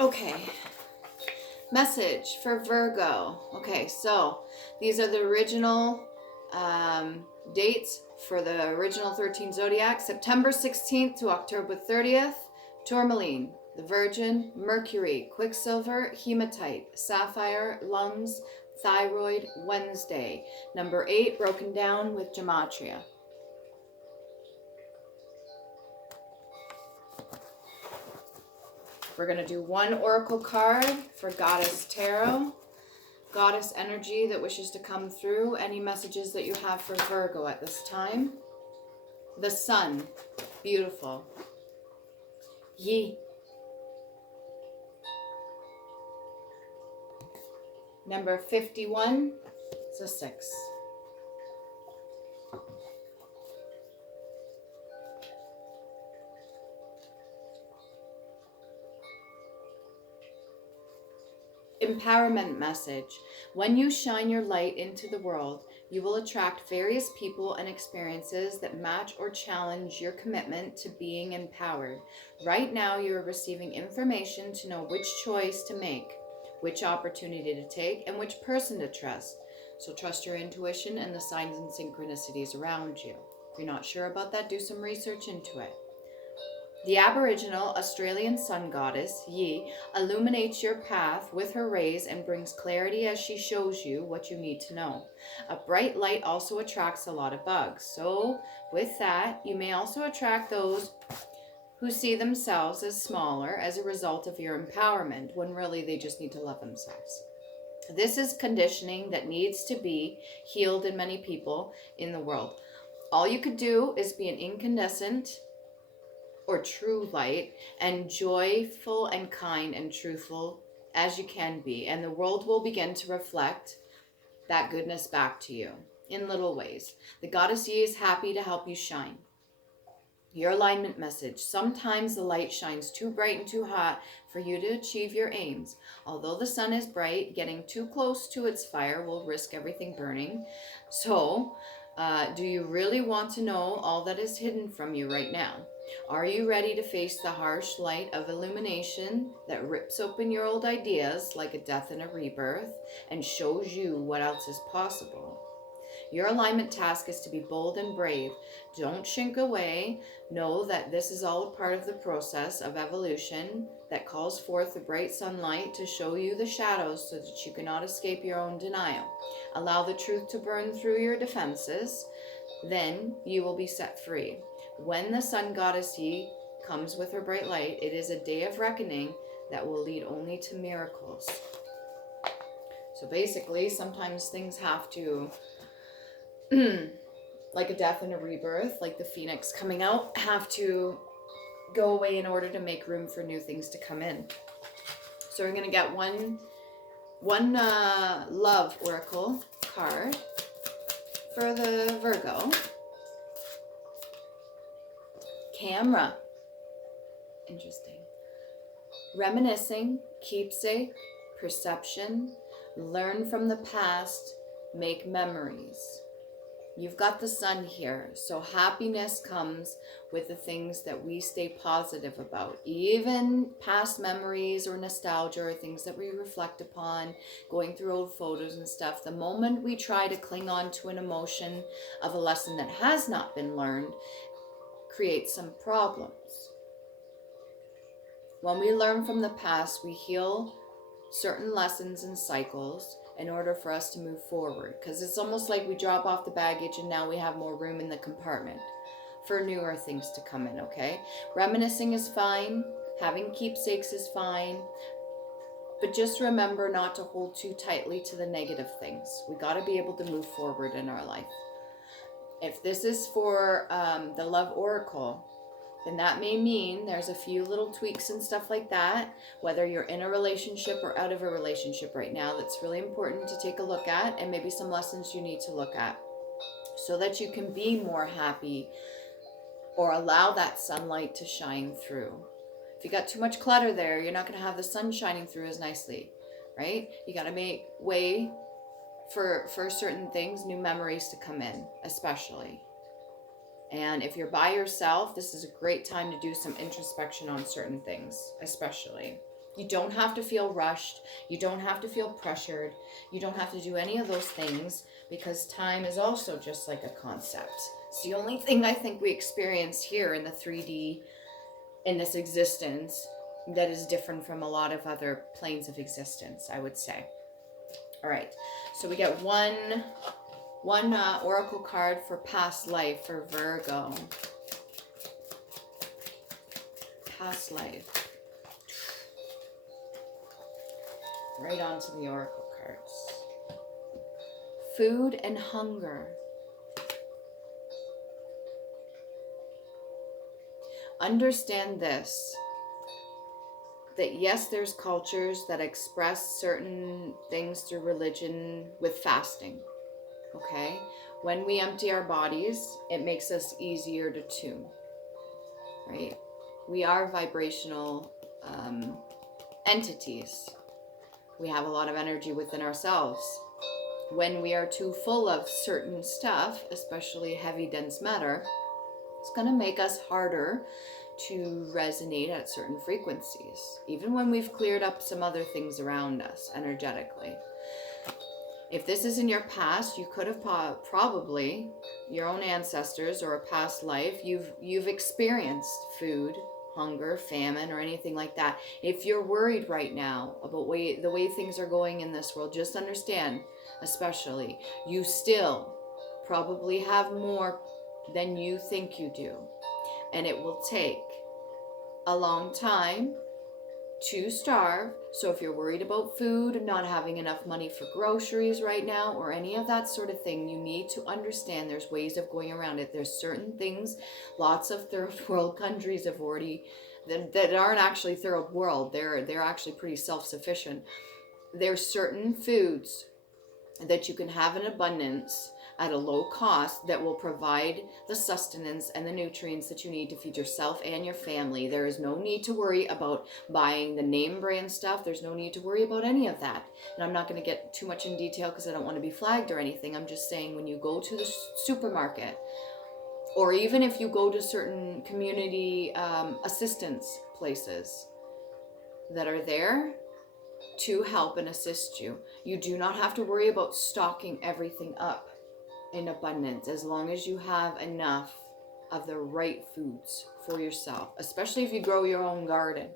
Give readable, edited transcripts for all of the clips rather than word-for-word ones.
Okay. Message for Virgo. Okay, so these are the original dates for the original 13 zodiac. September 16th to October 30th. Tourmaline, the Virgin, Mercury, Quicksilver, Hematite, Sapphire, Lungs, Thyroid, Wednesday. Number 8, broken down with Gematria. We're going to do one oracle card for Goddess Tarot. Goddess energy that wishes to come through. Any messages that you have for Virgo at this time? The Sun. Beautiful. Yi. Number 51 is a 6. Empowerment message. When you shine your light into the world, you will attract various people and experiences that match or challenge your commitment to being empowered. Right now, you are receiving information to know which choice to make, which opportunity to take, and which person to trust. So trust your intuition and the signs and synchronicities around you. If you're not sure about that, do some research into it. The Aboriginal Australian sun goddess, Yi, illuminates your path with her rays and brings clarity as she shows you what you need to know. A bright light also attracts a lot of bugs. So, with that, you may also attract those who see themselves as smaller as a result of your empowerment, when really they just need to love themselves. This is conditioning that needs to be healed in many people in the world. All you could do is be an incandescent or true light, and joyful and kind and truthful as you can be, and the world will begin to reflect that goodness back to you in little ways. The goddess Yi is happy to help you shine. Your alignment message. Sometimes the light shines too bright and too hot for you to achieve your aims. Although the sun is bright, getting too close to its fire will risk everything burning. So, do you really want to know all that is hidden from you right now? Are you ready to face the harsh light of illumination that rips open your old ideas like a death and a rebirth and shows you what else is possible? Your alignment task is to be bold and brave. Don't shrink away. Know that this is all a part of the process of evolution that calls forth the bright sunlight to show you the shadows so that you cannot escape your own denial. Allow the truth to burn through your defenses. Then you will be set free. When the sun goddess Yi comes with her bright light, it is a day of reckoning that will lead only to miracles. So basically, sometimes things have to, like a death and a rebirth, like the phoenix coming out, have to go away in order to make room for new things to come in. So we're going to get one love oracle card for the Virgo. Camera. Interesting. Reminiscing, keepsake, perception, learn from the past, make memories. You've got the sun here, so happiness comes with the things that we stay positive about. Even past memories or nostalgia or things that we reflect upon, going through old photos and stuff, the moment we try to cling on to an emotion of a lesson that has not been learned, creates some problems. When we learn from the past, we heal certain lessons and cycles in order for us to move forward, because it's almost like we drop off the baggage and now we have more room in the compartment for newer things to come in. Okay, reminiscing is fine, having keepsakes is fine, but just remember not to hold too tightly to the negative things. We got to be able to move forward in our life. If this is for the love oracle, then that may mean there's a few little tweaks and stuff like that, whether you're in a relationship or out of a relationship right now, that's really important to take a look at, and maybe some lessons you need to look at so that you can be more happy or allow that sunlight to shine through. If you got too much clutter there, you're not going to have the sun shining through as nicely, right? You got to make way for certain things, new memories to come in, especially. And if you're by yourself, this is a great time to do some introspection on certain things, especially. You don't have to feel rushed. You don't have to feel pressured. You don't have to do any of those things, because time is also just like a concept. It's the only thing I think we experience here in the 3D, in this existence, that is different from a lot of other planes of existence, I would say. All right, so we get one oracle card for past life for Virgo. Past life. Right onto the oracle cards. Food and hunger. Understand this, that yes, there's cultures that express certain things through religion with fasting, okay? When we empty our bodies, it makes us easier to tune, right? We are vibrational entities. We have a lot of energy within ourselves. When we are too full of certain stuff, especially heavy, dense matter, it's going to make us harder to resonate at certain frequencies, even when we've cleared up some other things around us energetically. If this is in your past, you could have probably, your own ancestors or a past life, you've experienced food, hunger, famine, or anything like that. If you're worried right now about the way things are going in this world, just understand, especially, you still probably have more than you think you do. And it will take a long time to starve. So if you're worried about food, not having enough money for groceries right now, or any of that sort of thing, you need to understand there's ways of going around it. There's certain things, lots of third world countries have already, that aren't actually third world, they're actually pretty self-sufficient. There's certain foods that you can have in abundance at a low cost that will provide the sustenance and the nutrients that you need to feed yourself and your family. There is no need to worry about buying the name brand stuff. There's no need to worry about any of that. And I'm not going to get too much in detail because I don't want to be flagged or anything. I'm just saying, when you go to the supermarket, or even if you go to certain community assistance places that are there to help and assist you, you do not have to worry about stocking everything up in abundance, as long as you have enough of the right foods for yourself, especially if you grow your own garden.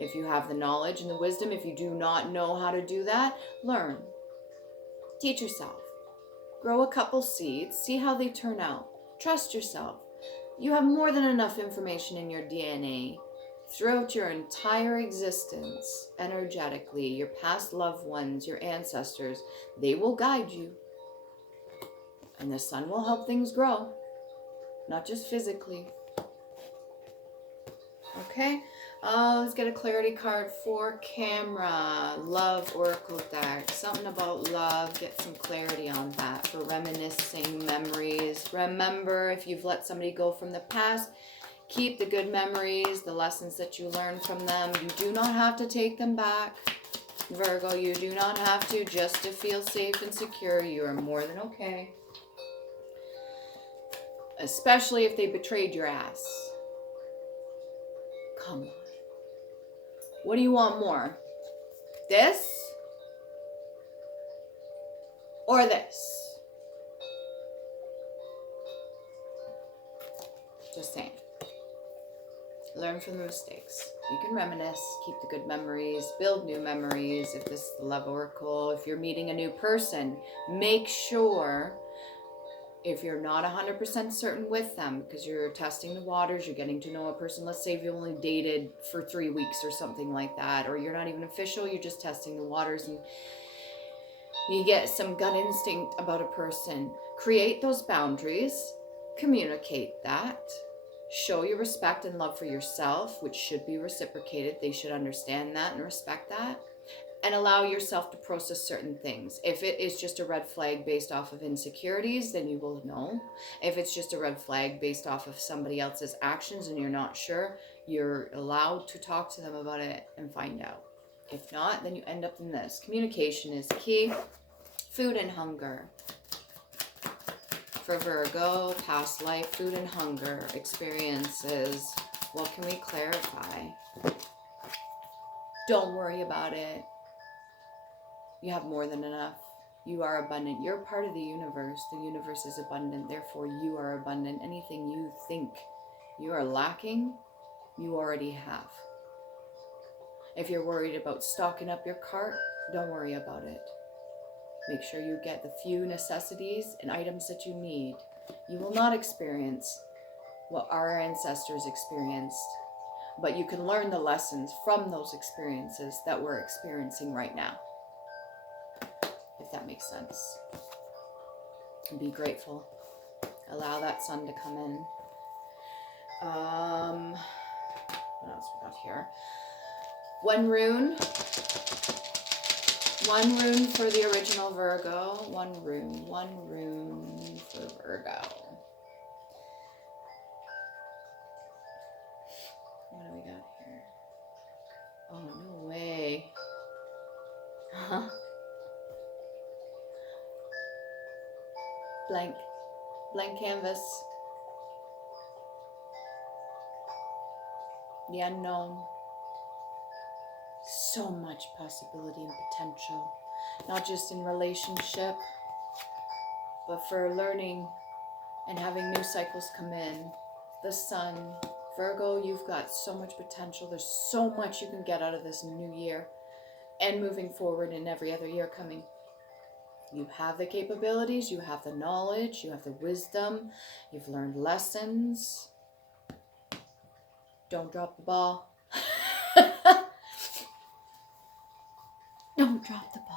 If you have the knowledge and the wisdom, if you do not know how to do that, learn. Teach yourself. Grow a couple seeds, see how they turn out. Trust yourself. You have more than enough information in your DNA throughout your entire existence, energetically. Your past loved ones, your ancestors, they will guide you. And the sun will help things grow, not just physically. Okay, let's get a clarity card for camera. Love oracle deck. Something about love. Get some clarity on that for reminiscing memories. Remember, if you've let somebody go from the past, keep the good memories, the lessons that you learned from them. You do not have to take them back, Virgo. You do not have to, just to feel safe and secure. You are more than okay. Especially if they betrayed your ass. Come on. What do you want more? This? Or this? Just saying. Learn from the mistakes. You can reminisce, keep the good memories, build new memories. If this is the love oracle, if you're meeting a new person, make sure, if you're not 100% certain with them, because you're testing the waters, you're getting to know a person, let's say if you only dated for 3 weeks or something like that, or you're not even official, you're just testing the waters, and you get some gut instinct about a person, create those boundaries, communicate that, show your respect and love for yourself, which should be reciprocated. They should understand that and respect that. And allow yourself to process certain things. If it is just a red flag based off of insecurities, then you will know. If it's just a red flag based off of somebody else's actions and you're not sure, you're allowed to talk to them about it and find out. If not, then you end up in this. Communication is key. Food and hunger. For Virgo, past life, food and hunger experiences. What can we clarify? Don't worry about it. You have more than enough. You are abundant. You're part of the universe. The universe is abundant. Therefore, you are abundant. Anything you think you are lacking, you already have. If you're worried about stocking up your cart, don't worry about it. Make sure you get the few necessities and items that you need. You will not experience what our ancestors experienced, but you can learn the lessons from those experiences that we're experiencing right now. If that makes sense. And be grateful. Allow that sun to come in. What else we got here? One rune for the original Virgo. One rune for Virgo. What do we got here? Oh, no way. Blank canvas. The unknown. So much possibility and potential, not just in relationship, but for learning and having new cycles come in. The sun, Virgo, you've got so much potential. There's so much you can get out of this new year and moving forward in every other year coming. You have the capabilities, you have the knowledge, you have the wisdom, you've learned lessons. Don't drop the ball. Don't drop the ball.